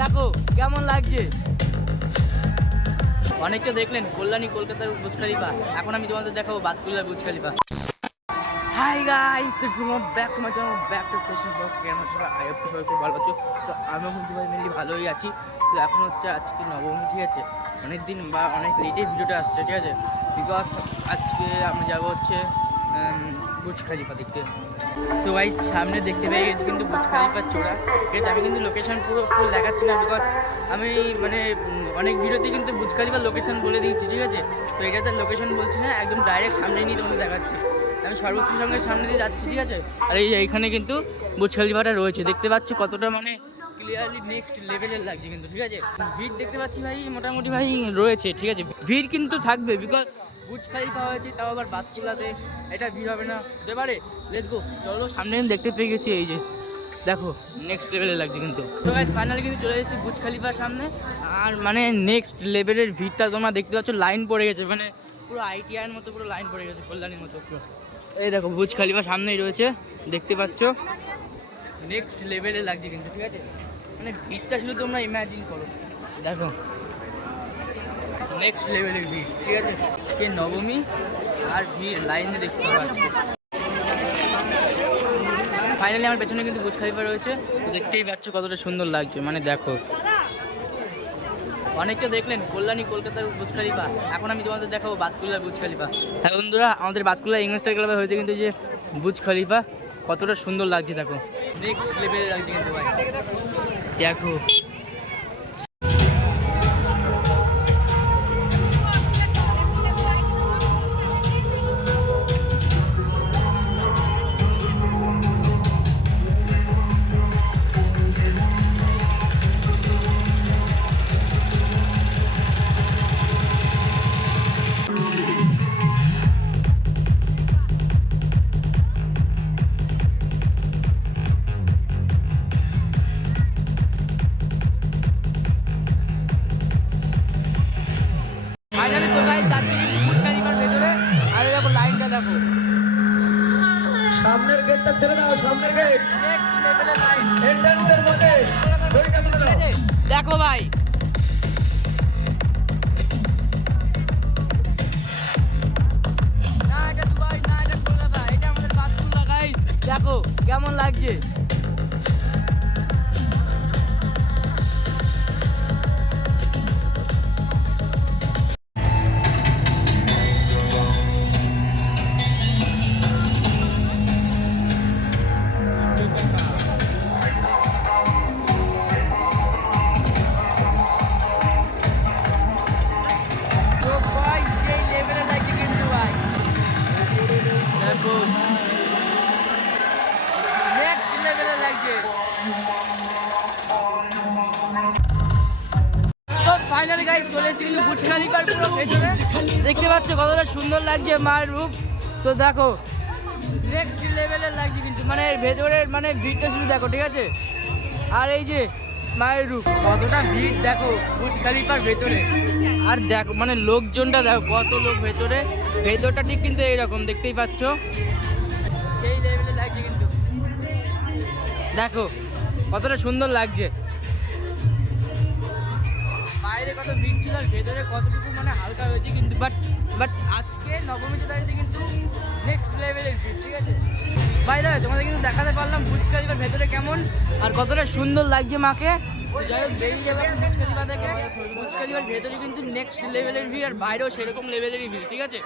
দেখো কেমন লাগছে। অনেকটা দেখলেন কল্যাণী কলকাতার বুর্জ খলিফা, এখন আমি তোমাদের দেখাবো বাতকুল্লার Burj Khalifa. Hi guys, it's back to my channel, back to fashion blogs. কেমন আছো? আই হোপ সবাই খুব ভালো আছো। সো আমিও কিন্তু ভাই মেনলি ভালোই আছি। তো এখন হচ্ছে আজকে নবমী, ঠিক আছে, অনেক দিন বা অনেক লেটে ভিডিওটা আসছে, ঠিক আছে, বিকজ আজকে আমি যাবো হচ্ছে বুর্জ খলিফা দেখতে। তো গাইস সামনে দেখতে পেয়ে গেছি কিন্তু বুর্জ খলিফার চূড়া, ঠিক আছে। আমি কিন্তু লোকেশন পুরো ফুল দেখাচ্ছি না, বিকজ আমি মানে অনেক ভিডিওতে কিন্তু বুর্জ খলিফার লোকেশন বলে দিয়েছি, ঠিক আছে। তো এটাতে লোকেশন বলছি না, একদম ডাইরেক্ট সামনে নিয়ে তোমাদের দেখাচ্ছি। আমি সর্বোচ্চ সঙ্গে সামনে দিয়ে যাচ্ছি, ঠিক আছে। আর এইখানে কিন্তু বুর্জ খলিফাটা রয়েছে, দেখতে পাচ্ছি কতটা মানে ক্লিয়ারলি নেক্সট লেভেলের লাগছে কিন্তু, ঠিক আছে। ভিড় দেখতে পাচ্ছি ভাই মোটামুটি ভাই রয়েছে, ঠিক আছে। ভিড় কিন্তু থাকবে, বিকজ বুর্জ খলিফা হয়েছে, তাও আবার বাতকুল্লাতে, এটা ভিড় হবে না হতে পারে। লেটস গো, চলো সামনে দেখতে পেয়ে গেছি, এই যে দেখো নেক্সট লেভেলের লাগছে কিন্তু। তো গাইস ফাইনালি কিন্তু চলে এসেছি বুর্জ খলিফার সামনে, আর মানে নেক্সট লেভেলের ভিড়টা তোমরা দেখতে পাচ্ছ, লাইন পড়ে গেছে, মানে পুরো আইটিআইয়ের মতো পুরো লাইন পড়ে গেছে, কল্যাণীর মতো পুরো। এই দেখো বুর্জ খলিফা সামনেই রয়েছে, দেখতে পাচ্ছ নেক্সট লেভেলে লাগছে কিন্তু, ঠিক আছে। মানে ভিড়টা শুধু তোমরা ইম্যাজিন করো, দেখো নেক্সট লেভেলের ভিড়, ঠিক আছে। আজকে নবমী আর ভিড় লাইনে দেখতে পাচ্ছি। ফাইনালি আমার পেছনে কিন্তু বুর্জ খলিফা রয়েছে, দেখতেই পাচ্ছ কতটা সুন্দর লাগছে, মানে দেখো। অনেকটা দেখলেন কল্যাণী কলকাতার বুর্জ খলিফা, এখন আমি তোমাদের দেখাবো বাতকুল্লার বুর্জ খলিফা। হ্যাঁ বন্ধুরা, আমাদের বাতকুল্লা ইংলিশটার ক্লাবে হয়েছে কিন্তু যে বুর্জ খলিফা, কতটা সুন্দর লাগছে দেখো, নেক্সট লেভেলে লাগছে কিন্তু ভাই, দেখো। ফাইনালি তো গাইস যাচ্ছি কিন্তু বুর্জ খলিফার ভেতরে, আর দেখো লাইনটা দেখো, সামনের গেটটা ছেড়ে দাও, সামনের গেট নেক্সট লেভেলের লাইন এন্ট্রান্সের মধ্যে দড়িটা তুলে দাও। দেখো ভাই, না এটা দুবাই, না এটা কলকাতা, এটা আমাদের বাতকুল্লা গাইস, দেখো কেমন লাগছে। তো ভাই সেই লেভেলে লাগছে কিন্তু ভাই, দেখো নেক্সট লেভেলে লাগছে। তো ফাইনালি গাইস চলে এসেছি কিন্তু বুর্জ খলিফার পুরো ভেতরে, দেখতে পাচ্ছ কতটা সুন্দর লাগছে মায়ের রূপ। তো দেখো নেক্সট লেভেলের লাগছে কিন্তু, মানে এর ভেতরের মানে ভিড়টা শুধু দেখো, ঠিক আছে। আর এই যে মায়ের রূপ, কতটা ভিড় দেখো বুর্জ খলিফার ভেতরে, আর দেখো মানে লোকজনটা দেখো কত লোক ভেতরে, ভেতরটা ঠিক কিন্তু এইরকম দেখতেই পাচ্ছ, সেই লেভেলে লাগছে কিন্তু, দেখো কতটা সুন্দর লাগছে। বাইরে কত ভিড় ছিল আর ভেতরে কতটুকু মানে হালকা হয়েছে কিন্তু, বাট আজকে নবমীতে দাঁড়িয়ে কিন্তু নেক্সট লেভেলের ভিড়, ঠিক আছে। বাইরে তোমাদের কিন্তু দেখাতে পারলাম বুর্জ খলিফার ভেতরে কেমন আর কতটা সুন্দর লাগছে মাকে। তো যাই হোক বেরিয়ে যাবে বুর্জ খলিফা থেকে, বুর্জ খলিফার ভেতরে কিন্তু নেক্সট লেভেলের ভিড়, আর বাইরেও সেরকম লেভেলেরই ভিড়, ঠিক আছে।